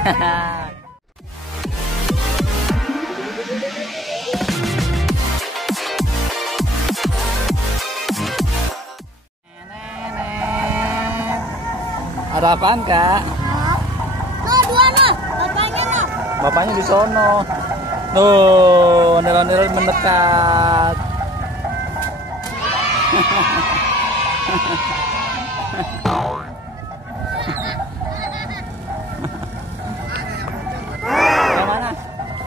Ada apaan, Kak? Nah, dua noh, bapaknya noh. Bapaknya di sono. Tuh, ondel-ondel mendekat. Yang mana?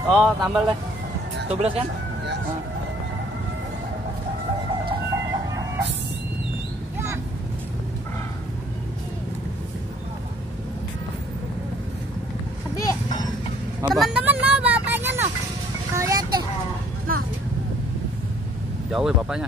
Oh, tambal deh. 12 kan? Nah. Abi, teman-teman mau bapaknya noh. Mau lihat deh. Noh. Jauh ya bapaknya.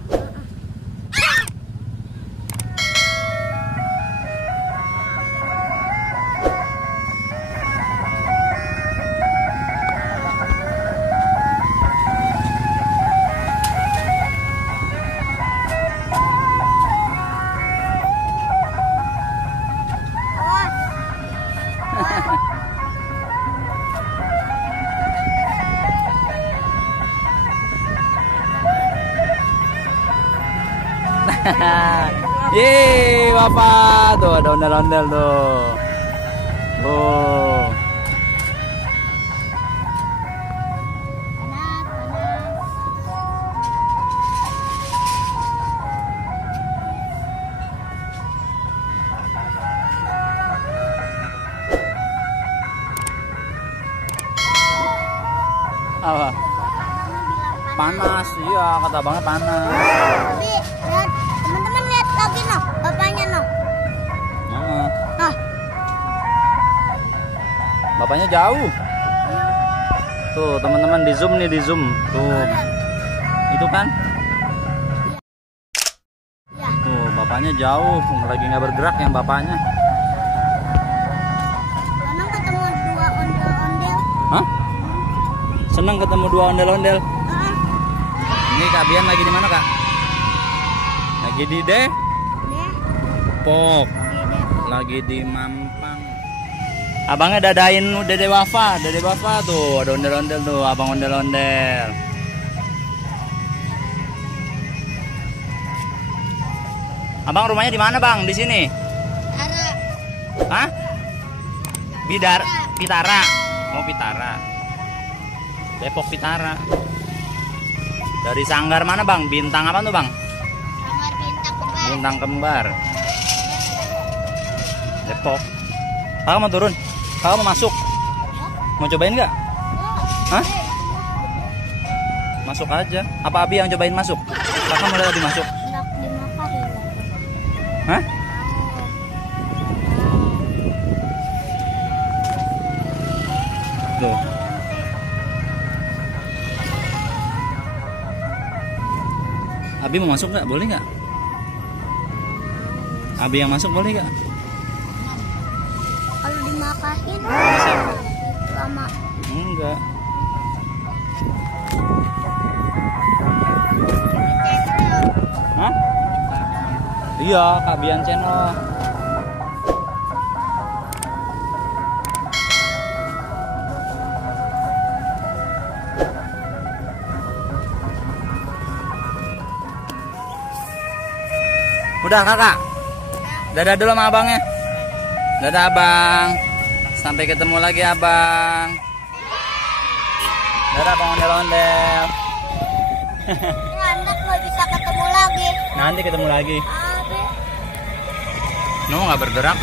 Yeay, Bapak. Tuh ada ondel-ondel tuh. Oh. Apa? Panas, iya kata abangnya panas. Abi, lihat teman-teman lihat lagi noh, bapaknya noh. Mana? Noh. Bapaknya jauh. Tuh teman-teman di zoom nih, di zoom. Tuh. Itu kan? Ya. Tuh bapaknya jauh, lagi nggak bergerak yang bapaknya. Senang ketemu dua ondel-ondel. Hah? Senang ketemu dua ondel-ondel. Ini Kak Bian lagi di mana, Kak? Lagi di Depok. Lagi di Mampang. Abangnya dadain Dede Wafa. Dede Wafa tuh, ada ondel-ondel tuh, abang ondel-ondel. Abang rumahnya di mana, Bang? Di sini? Ara. Hah? Pitara. Oh, Pitara. Depok Pitara. Dari Sanggar mana, Bang? Bintang apa tuh, Bang? Kamar bintang kembar. Bintang Kembar. Depok. Kakak mau turun? Kakak mau masuk? Mau cobain nggak? Hah? Masuk aja. Apa Abi yang cobain masuk? Kakak mau lihat Abi masuk? Hendak dimakain. Hah? Tuh. Abi mau masuk nggak? Boleh nggak? Abi yang masuk boleh nggak? Kalau dimakain lama. Enggak. Hah? Iya, Kak Bian channel. Udah Kakak. Dadah dulu sama abangnya. Dadah abang. Sampai ketemu lagi abang. Dadah abang ondel-ondel. Anak nggak bisa ketemu lagi. Nanti ketemu lagi. Abi. No, nggak bergerak.